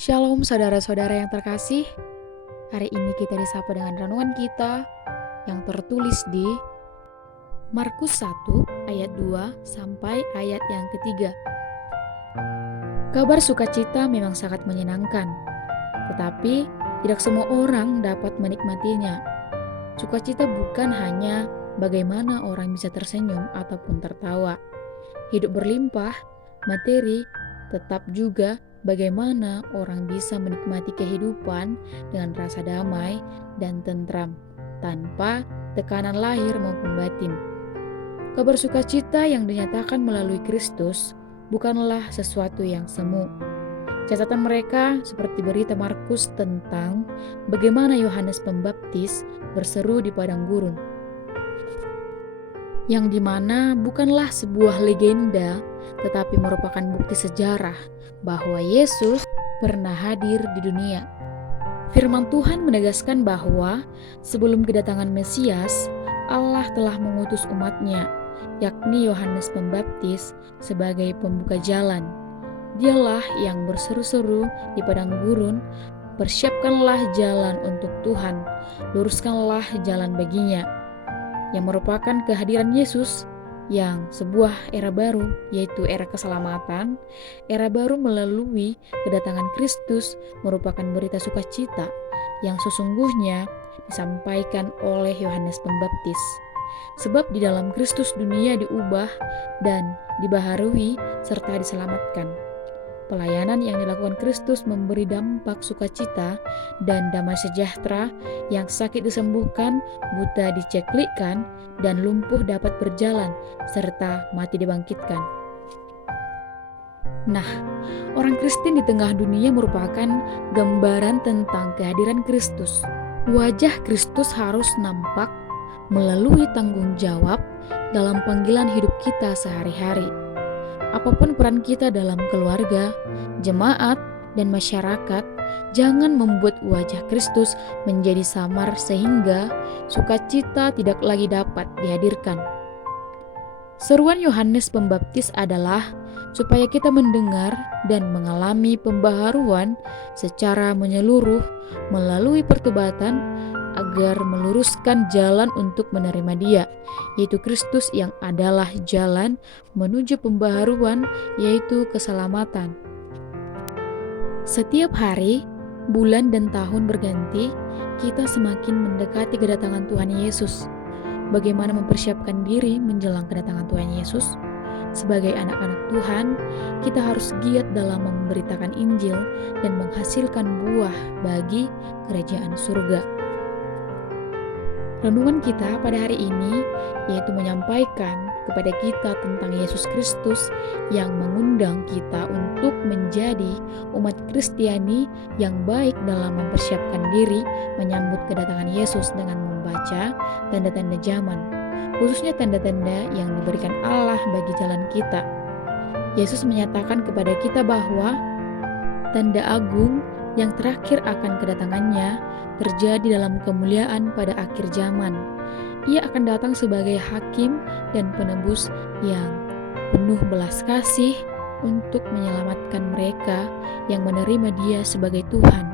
Shalom saudara-saudara yang terkasih. Hari ini kita disapa dengan renungan kita yang tertulis di Markus 1 ayat 2 sampai ayat yang ketiga. Kabar sukacita memang sangat menyenangkan, tetapi tidak semua orang dapat menikmatinya. Sukacita bukan hanya bagaimana orang bisa tersenyum ataupun tertawa. Hidup berlimpah, materi, tetap juga bagaimana orang bisa menikmati kehidupan dengan rasa damai dan tentram, tanpa tekanan lahir maupun batin. Kabar sukacita yang dinyatakan melalui Kristus bukanlah sesuatu yang semu. Catatan mereka seperti berita Markus tentang bagaimana Yohanes Pembaptis berseru di padang gurun, yang dimana bukanlah sebuah legenda, tetapi merupakan bukti sejarah bahwa Yesus pernah hadir di dunia. Firman Tuhan menegaskan bahwa sebelum kedatangan Mesias, Allah telah mengutus umatnya, yakni Yohanes Pembaptis sebagai pembuka jalan. Dialah yang berseru-seru di padang gurun, "Persiapkanlah jalan untuk Tuhan, luruskanlah jalan baginya," yang merupakan kehadiran Yesus yang sebuah era baru, yaitu era keselamatan. Era baru melalui kedatangan Kristus merupakan berita sukacita yang sesungguhnya disampaikan oleh Yohanes Pembaptis. Sebab di dalam Kristus dunia diubah dan dibaharui serta diselamatkan. Pelayanan yang dilakukan Kristus memberi dampak sukacita dan damai sejahtera, yang sakit disembuhkan, buta diceklikkan, dan lumpuh dapat berjalan, serta mati dibangkitkan. Nah, orang Kristen di tengah dunia merupakan gambaran tentang kehadiran Kristus. Wajah Kristus harus nampak melalui tanggung jawab dalam panggilan hidup kita sehari-hari. Apapun peran kita dalam keluarga, jemaat, dan masyarakat, jangan membuat wajah Kristus menjadi samar sehingga sukacita tidak lagi dapat dihadirkan. Seruan Yohanes Pembaptis adalah supaya kita mendengar dan mengalami pembaharuan secara menyeluruh melalui pertobatan, agar meluruskan jalan untuk menerima Dia, yaitu Kristus yang adalah jalan menuju pembaharuan, yaitu keselamatan. Setiap hari, bulan dan tahun berganti, kita semakin mendekati kedatangan Tuhan Yesus. Bagaimana mempersiapkan diri menjelang kedatangan Tuhan Yesus? Sebagai anak-anak Tuhan, kita harus giat dalam memberitakan Injil dan menghasilkan buah bagi kerajaan surga. Renungan kita pada hari ini yaitu menyampaikan kepada kita tentang Yesus Kristus yang mengundang kita untuk menjadi umat Kristiani yang baik dalam mempersiapkan diri menyambut kedatangan Yesus dengan membaca tanda-tanda zaman, khususnya tanda-tanda yang diberikan Allah bagi jalan kita. Yesus menyatakan kepada kita bahwa tanda agung yang terakhir akan kedatangannya terjadi dalam kemuliaan pada akhir zaman. Ia akan datang sebagai hakim dan penebus yang penuh belas kasih untuk menyelamatkan mereka yang menerima Dia sebagai Tuhan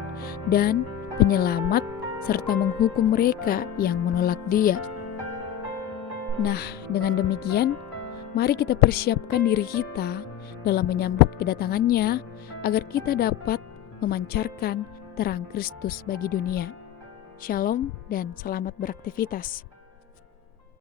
dan penyelamat, serta menghukum mereka yang menolak Dia. Nah, dengan demikian, mari kita persiapkan diri kita dalam menyambut kedatangannya agar kita dapat memancarkan terang Kristus bagi dunia. Shalom dan selamat beraktivitas.